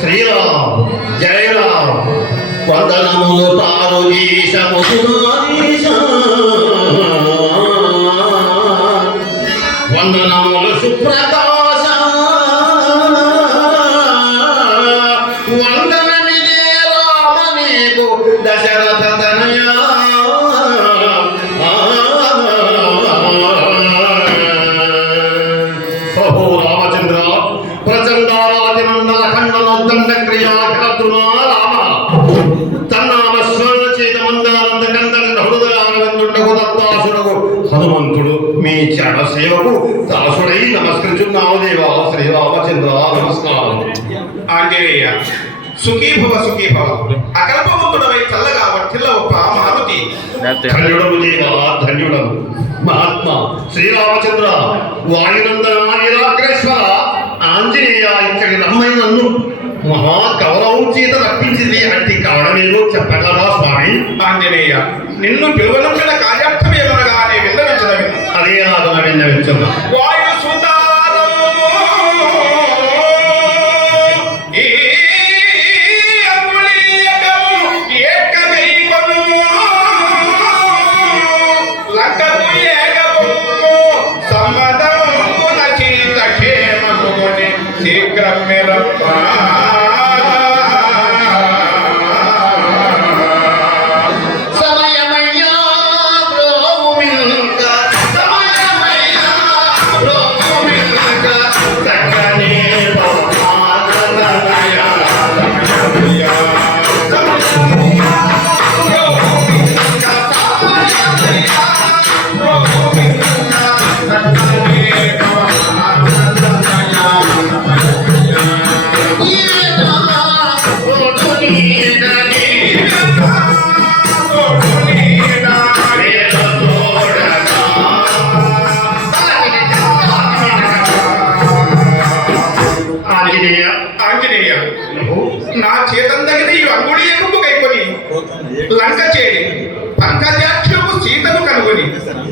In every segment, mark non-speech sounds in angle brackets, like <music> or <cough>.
శ్రీరామ్ జయరామ్. వందనములు తారు దేశము హనుమంతుడు మీ చర సేవకు దాసుడై నమస్కరించున్నావు దేవా శ్రీరామచంద్ర నమస్కారం. ఆంజనేయ సుఖీభవ సుఖీభవ. అకల్పవంతుడవై చల్లగా వర్తిల్లవప్ప మారుతి. ధన్యుడము దేవా ధన్యుడము మహాత్మా శ్రీరామచంద్ర వాయునందన నిరాగ్రేశ్వర ఆంజనేయ ఇక్కడి రమ్మని నన్ను మహా చేత రప్పించింది అంటే కారణమేదో చెప్పగలరా స్వామి? ఆంజనేయ నిన్ను పిలువనంపిన కార్యార్థమేమనగా నే విన్నవించదవి అదే రాగన విన్నవించున్నా వాయు సుతారము నా చేతందగిన ఈ అంగుళీయకు కైకొని లంక చేరి పంకజాక్షము సీతను కనుగొని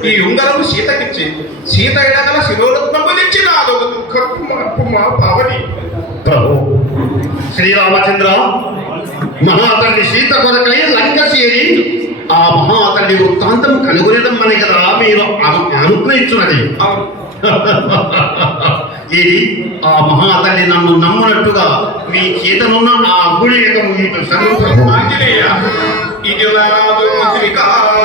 ఈ ఉంగరము సీతకిచ్చి సీత ఎడగల శిరోరత్నము తెచ్చి నాదొక దుఃఖపు మార్పు మా పావని. ప్రభు శ్రీరామచంద్ర మహాతల్లి సీత కొరకై లంక చేరి ఆ మహాతల్లి వృత్తాంతం కనుగొనడం మనకి కదా మీరు అను- అనుగ్రహించున్నది. <laughs> ఇది ఆ మహాతల్లి నన్ను నమ్మునట్టుగా మీ చేతనున్న ఆ నాదు ముద్రిక ఇదే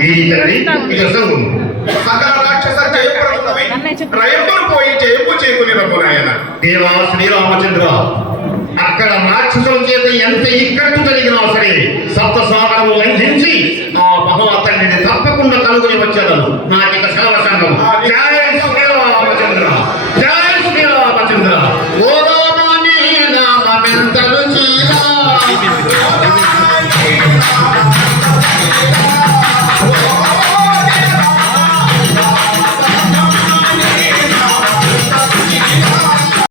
ఇక సంగు సకల రాక్షస జయప్రదమై రయములు పోయి జయము చేకుని రమ్ము నాయన దేవా శ్రీరామచంద్ర అక్కడ రాక్షసుల చేత ఎంత